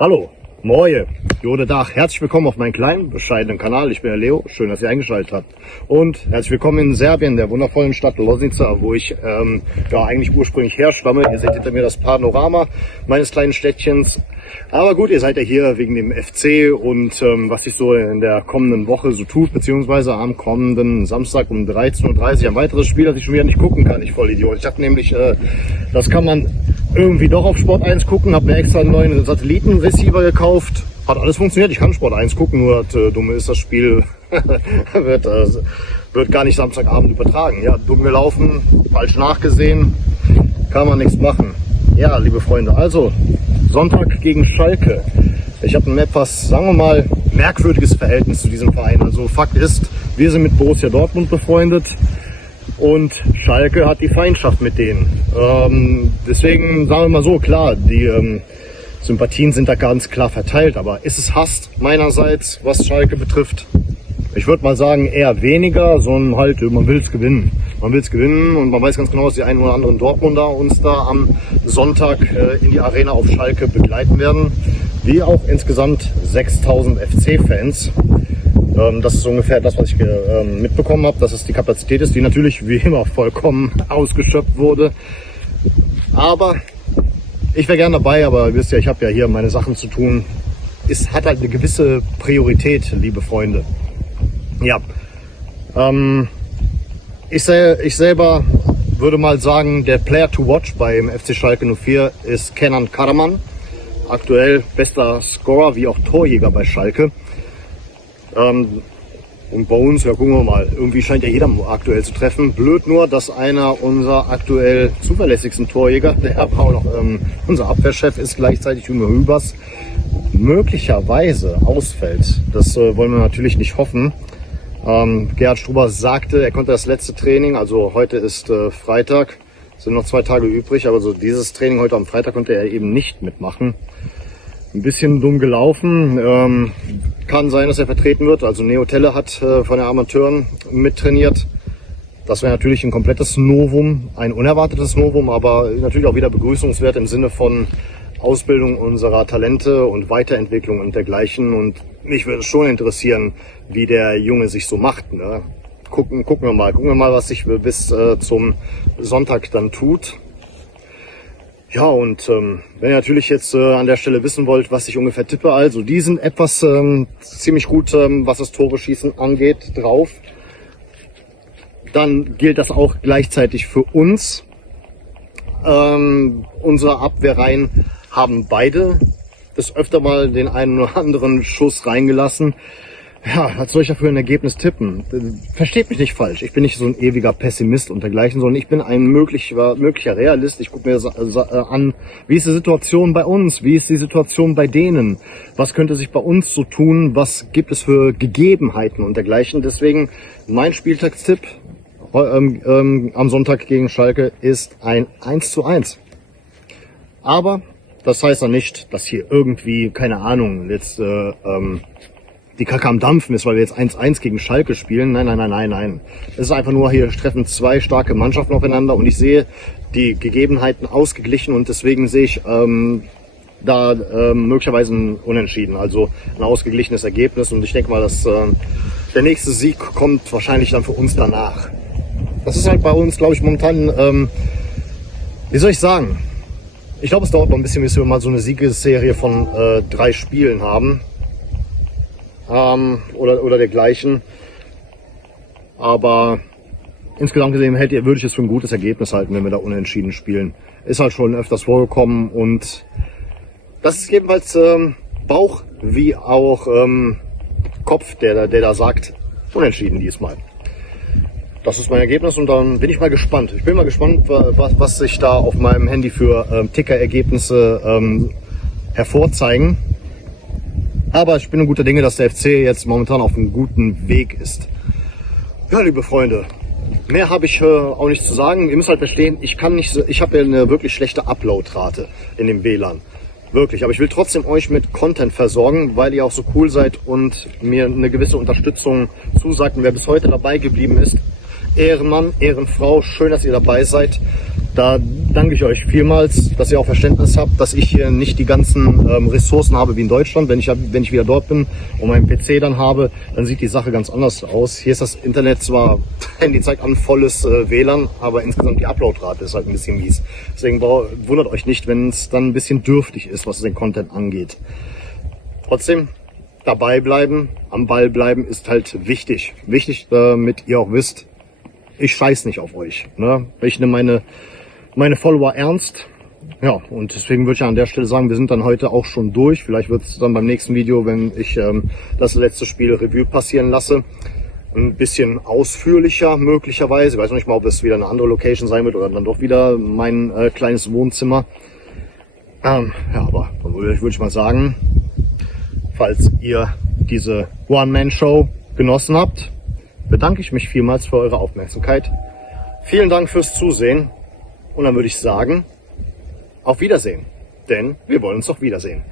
Hallo, moje, Jode Dach. Herzlich willkommen auf meinem kleinen, bescheidenen Kanal. Ich bin der Leo, schön, dass ihr eingeschaltet habt. Und herzlich willkommen in Serbien, der wundervollen Stadt Loznica, wo ich eigentlich ursprünglich herstamme. Ihr seht hinter mir das Panorama meines kleinen Städtchens. Aber gut, ihr seid ja hier wegen dem FC und was sich so in der kommenden Woche so tut, beziehungsweise am kommenden Samstag um 13:30 Uhr ein weiteres Spiel, das ich schon wieder nicht gucken kann. Ich Vollidiot. Ich dachte nämlich, das kann man irgendwie doch auf Sport 1 gucken, habe mir extra einen neuen Satellitenreceiver gekauft. Hat alles funktioniert, ich kann Sport 1 gucken, nur das Dumme ist, das Spiel wird gar nicht Samstagabend übertragen. Ja, dumm gelaufen, falsch nachgesehen, kann man nichts machen. Ja, liebe Freunde, also Sonntag gegen Schalke. Ich habe ein etwas, sagen wir mal, merkwürdiges Verhältnis zu diesem Verein. Also Fakt ist, wir sind mit Borussia Dortmund befreundet. Und Schalke hat die Feindschaft mit denen. Deswegen sagen wir mal so, klar, die Sympathien sind da ganz klar verteilt. Aber ist es Hass meinerseits, was Schalke betrifft? Ich würde mal sagen, eher weniger, sondern halt, man will es gewinnen. Man will es gewinnen und man weiß ganz genau, dass die einen oder anderen Dortmunder uns da am Sonntag in die Arena auf Schalke begleiten werden. Wie auch insgesamt 6000 FC-Fans. Das ist ungefähr das, was ich mitbekommen habe, dass es die Kapazität ist, die natürlich wie immer vollkommen ausgeschöpft wurde. Aber ich wäre gern dabei, aber ihr wisst ja, ich habe ja hier meine Sachen zu tun. Es hat halt eine gewisse Priorität, liebe Freunde. Ja, ich selber würde mal sagen, der Player to watch beim FC Schalke 04 ist Kenan Karaman. Aktuell bester Scorer wie auch Torjäger bei Schalke. Und bei uns, ja, gucken wir mal, irgendwie scheint ja jeder aktuell zu treffen. Blöd nur, dass einer unserer aktuell zuverlässigsten Torjäger, der aber auch noch unser Abwehrchef ist, gleichzeitig Junge Hübers, möglicherweise ausfällt. Das wollen wir natürlich nicht hoffen. Gerhard Struber sagte, er konnte das letzte Training, also heute ist Freitag, sind noch 2 Tage übrig, aber so dieses Training heute am Freitag konnte er eben nicht mitmachen. Ein bisschen dumm gelaufen. Kann sein, dass er vertreten wird. Also Neo Telle hat von den Amateuren mittrainiert. Das wäre natürlich ein komplettes Novum, ein unerwartetes Novum, aber natürlich auch wieder begrüßungswert im Sinne von Ausbildung unserer Talente und Weiterentwicklung und dergleichen. Und mich würde es schon interessieren, wie der Junge sich so macht. Ne? Gucken wir mal, was sich bis zum Sonntag dann tut. Ja, und wenn ihr natürlich jetzt an der Stelle wissen wollt, was ich ungefähr tippe, also die sind etwas ziemlich gut, was das Tore-Schießen angeht, drauf. Dann gilt das auch gleichzeitig für uns. Unsere Abwehrreihen haben beide des öfter mal den einen oder anderen Schuss reingelassen. Ja, was soll ich dafür ein Ergebnis tippen? Versteht mich nicht falsch. Ich bin nicht so ein ewiger Pessimist und dergleichen, sondern ich bin ein möglicher Realist. Ich gucke mir an, wie ist die Situation bei uns? Wie ist die Situation bei denen? Was könnte sich bei uns so tun? Was gibt es für Gegebenheiten und dergleichen? Deswegen mein Spieltagstipp am Sonntag gegen Schalke ist ein 1:1. Aber das heißt dann nicht, dass hier irgendwie, keine Ahnung, jetzt die Kacke am Dampfen ist, weil wir jetzt 1:1 gegen Schalke spielen. Nein. Es ist einfach nur, hier treffen 2 starke Mannschaften aufeinander und ich sehe die Gegebenheiten ausgeglichen und deswegen sehe ich da möglicherweise ein Unentschieden, also ein ausgeglichenes Ergebnis und ich denke mal, dass der nächste Sieg kommt wahrscheinlich dann für uns danach. Das ist halt bei uns, glaube ich, momentan, wie soll ich sagen, ich glaube, es dauert noch ein bisschen, bis wir mal so eine Siegesserie von 3 Spielen haben. Oder dergleichen. Aber insgesamt gesehen würde ich es für ein gutes Ergebnis halten, wenn wir da unentschieden spielen. Ist halt schon öfters vorgekommen und das ist jedenfalls Bauch wie auch Kopf, der da sagt, unentschieden diesmal. Das ist mein Ergebnis und dann bin ich mal gespannt. Ich bin mal gespannt, was sich da auf meinem Handy für Ticker-Ergebnisse hervorzeigen. Aber ich bin ein guter Dinge, dass der FC jetzt momentan auf einem guten Weg ist. Ja, liebe Freunde, mehr habe ich auch nicht zu sagen. Ihr müsst halt verstehen, ich habe ja eine wirklich schlechte Uploadrate in dem WLAN. Wirklich, aber ich will trotzdem euch mit Content versorgen, weil ihr auch so cool seid und mir eine gewisse Unterstützung zusagt. Und wer bis heute dabei geblieben ist, Ehrenmann, Ehrenfrau, schön, dass ihr dabei seid. Da danke ich euch vielmals, dass ihr auch Verständnis habt, dass ich hier nicht die ganzen Ressourcen habe wie in Deutschland. Wenn ich wieder dort bin und meinen PC dann habe, dann sieht die Sache ganz anders aus. Hier ist das Internet zwar, Handy zeigt an, volles WLAN, aber insgesamt die Uploadrate ist halt ein bisschen mies. Deswegen wundert euch nicht, wenn es dann ein bisschen dürftig ist, was den Content angeht. Trotzdem, dabei bleiben, am Ball bleiben ist halt wichtig. Wichtig, damit ihr auch wisst, ich scheiß nicht auf euch. Ne? Ich nehme meine Follower ernst. Ja, und deswegen würde ich an der Stelle sagen, wir sind dann heute auch schon durch. Vielleicht wird es dann beim nächsten Video, wenn ich das letzte Spiel Revue passieren lasse, ein bisschen ausführlicher möglicherweise. Ich weiß noch nicht mal, ob es wieder eine andere Location sein wird oder dann doch wieder mein kleines Wohnzimmer. Ja, aber dann würde ich mal sagen, falls ihr diese One-Man-Show genossen habt, bedanke ich mich vielmals für eure Aufmerksamkeit. Vielen Dank fürs Zusehen. Und dann würde ich sagen, auf Wiedersehen. Denn wir wollen uns doch wiedersehen.